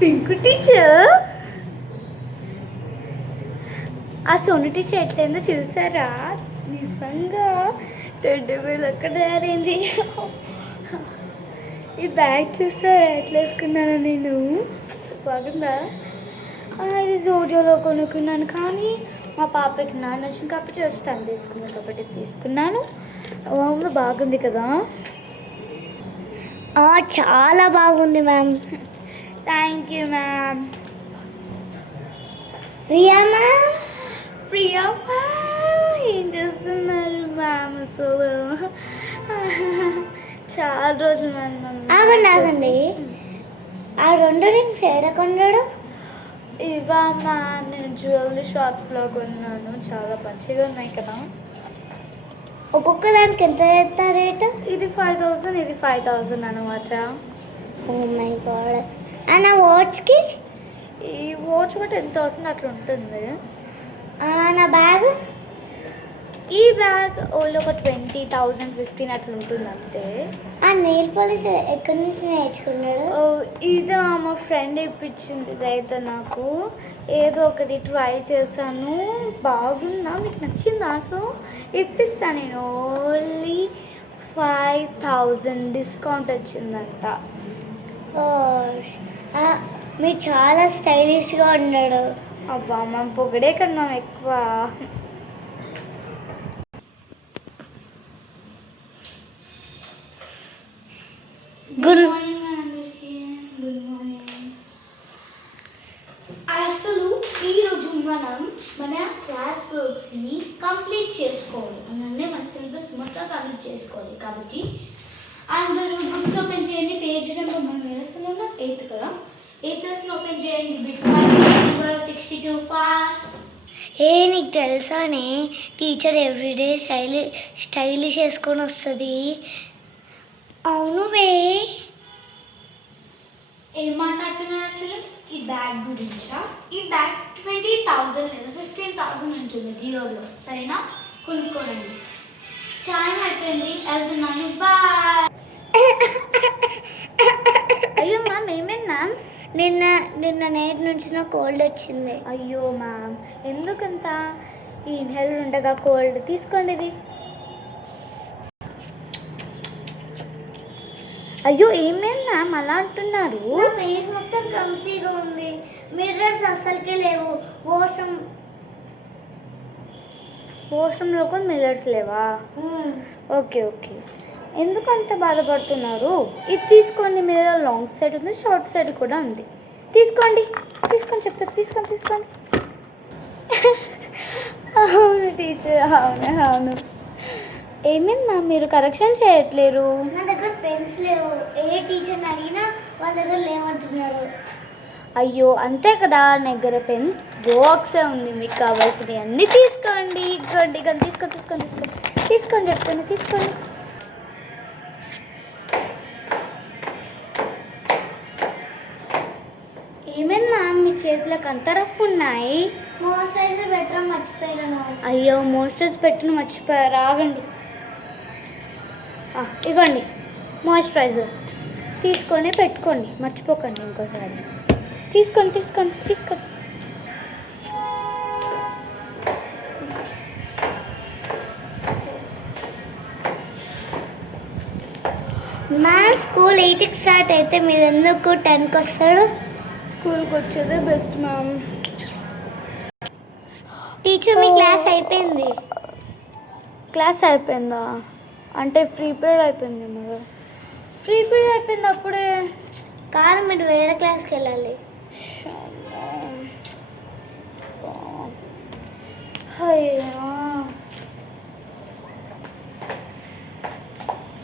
Pink teacher, ఆ Sonu teacher ఎట్లయిందో చూసారా? నిజంగా టెడ్డీబేర్ ఎక్కడ తయారైంది. ఈ బ్యాగ్ చూసారా ఎట్లా వేసుకున్నాను నేను? బాగుందా? ఇది జోడియోలో కొనుక్కున్నాను, కానీ మా పాపకి నాన్న వచ్చింది కాబట్టి వచ్చి తను తీసుకున్నాను కాబట్టి తీసుకున్నాను. బాగుంది కదా? చాలా బాగుంది ma'am. Thank you ma'am. Riya ma'am, Priya ma'am ఏం చేస్తున్నారు మ్యామ్? అసలు చాలా రోజులు ఆగండి. ఆ 2 రింగ్స్ ఏడ కొన్నాడు? ఇవా మ్యామ్, నేను జ్యువెలరీ షాప్స్లో కొన్నాను. చాలా మంచిగా ఉన్నాయి కదా. ఒక్కొక్క దానికి ఎంత చేస్తారు రేటు? ఇది 5000, ఇది 5000 అనమాట. Oh my God. అండ్ ఆ వాచ్కి? ఈ వాచ్ కూడా 10,000 అట్లా ఉంటుంది. నా బ్యాగ్? ఈ బ్యాగ్ ఓన్లీ ఒక 20,000, 15 అట్లా ఉంటుంది అంతే. ఆ నెయిల్ పాలిష్ ఎక్కడి నుంచి నేర్చుకున్నాడు? ఇది మా ఫ్రెండ్ ఇప్పించింది. ఇదైతే నాకు ఏదో ఒకటి ట్రై చేశాను. బాగుందా? మీకు నచ్చిందా? సో ఇప్పిస్తాను నేను. ఓన్లీ 5000 డిస్కౌంట్ వచ్చిందంట. మీరు చాలా స్టైలిష్గా ఉన్నాడు. అబ్బా మనం పొగడే కన్నా ఎక్కువ. గుడ్ మార్నింగ్ అందరికీ. Good morning. అసలు ఈరోజు మనం మన క్లాస్ వర్క్స్ని కంప్లీట్ చేసుకోవాలి. అంటే మన సిలబస్ మొత్తం కంప్లీట్ చేసుకోవాలి. కాబట్టి అందరూ బుక్స్ ఓపెన్ చేయండి. పేజ్ నెంబర్ మనం వేస్తున్నాం 8th కదా. 8th క్లాస్లో ఓపెన్ చేయండి. Bit 62 fast. నీకు తెలుసానే, టీచర్ ఎవ్రీడే స్టైలిష్ వేసుకొని వస్తుంది. అవునువే. ఏం మాట్లాడుతున్నారు అసలు? ఈ బ్యాగ్ గురించా? ఈ బ్యాగ్ 20,000 లేదా 15,000 ఉంటుంది డియోలో. సరేనా? కొనుక్కోండి. టైం అయిపోయింది, వెళ్తున్నాను. బాయ్. అయ్యో మ్యామ్, ఏమైంది మ్యామ్? నిన్న నైట్ నుంచి నాకు కోల్డ్ వచ్చింది. అయ్యో మ్యామ్, ఎందుకంత? ఈ ఇన్హేలర్ ఉండగా కోల్డ్ తీసుకోండి. ఇది అయ్యో ఏమైంది మ్యామ్ అలా అంటున్నారు? నా ఫేస్ మొత్తం క్లమ్సీగా ఉంది. మిర్రర్స్ అస్సలకే లేవు. వాష్రూమ్లో కూడా మిర్రర్స్ లేవా? ఓకే. ఎందుకు అంత బాధపడుతున్నారు? ఇది తీసుకోండి. మిర్రర్ లాంగ్ సైడ్ ఉంది, షార్ట్ సైడ్ కూడా ఉంది. తీసుకోండి చెప్తారు. తీసుకోండి. అవును టీచర్, అవును. ఏమైంది మ్యామ్, మీరు కరెక్షన్ చేయట్లేరు? నా దగ్గర పెన్స్ లేవు. ఏ టీచర్ని అడిగినా వాళ్ళ దగ్గర లేవంటున్నాడు. అయ్యో అంతే కదా, నా దగ్గర పెన్స్ బాక్సే ఉంది. మీకు కావాల్సినవి అన్నీ తీసుకోండి. తీసుకోండి చెప్తాను. తీసుకోండి. ఏమైంది మ్యామ్, మీ చేతులకు అంత రఫ్ ఉన్నాయి? మాయిశ్చరైజర్ పెట్టడం మర్చిపోయాను. అయ్యో మాయిశ్చరైజర్ పెట్టిన మర్చిపోయారు. ఆగండి. ఇగోండి మాయిశ్చరైజర్. తీసుకొని పెట్టుకోండి, మర్చిపోకండి ఇంకోసారి. తీసుకోండి. మ్యామ్, స్కూల్ 8కి స్టార్ట్ అయితే మీరు ఎందుకు 10కి వస్తాడు? స్కూల్కి వచ్చేదే బెస్ట్ మ్యామ్. టీచర్ మీ క్లాస్ అయిపోయింది. క్లాస్ అయిపోయిందా? అంటే ఫ్రీ పీరియడ్ అయిపోయింది. ఫ్రీ పీరియడ్ అయిపోయింది అప్పుడే. కాదు, మీరు వేరే క్లాస్కి వెళ్ళాలి.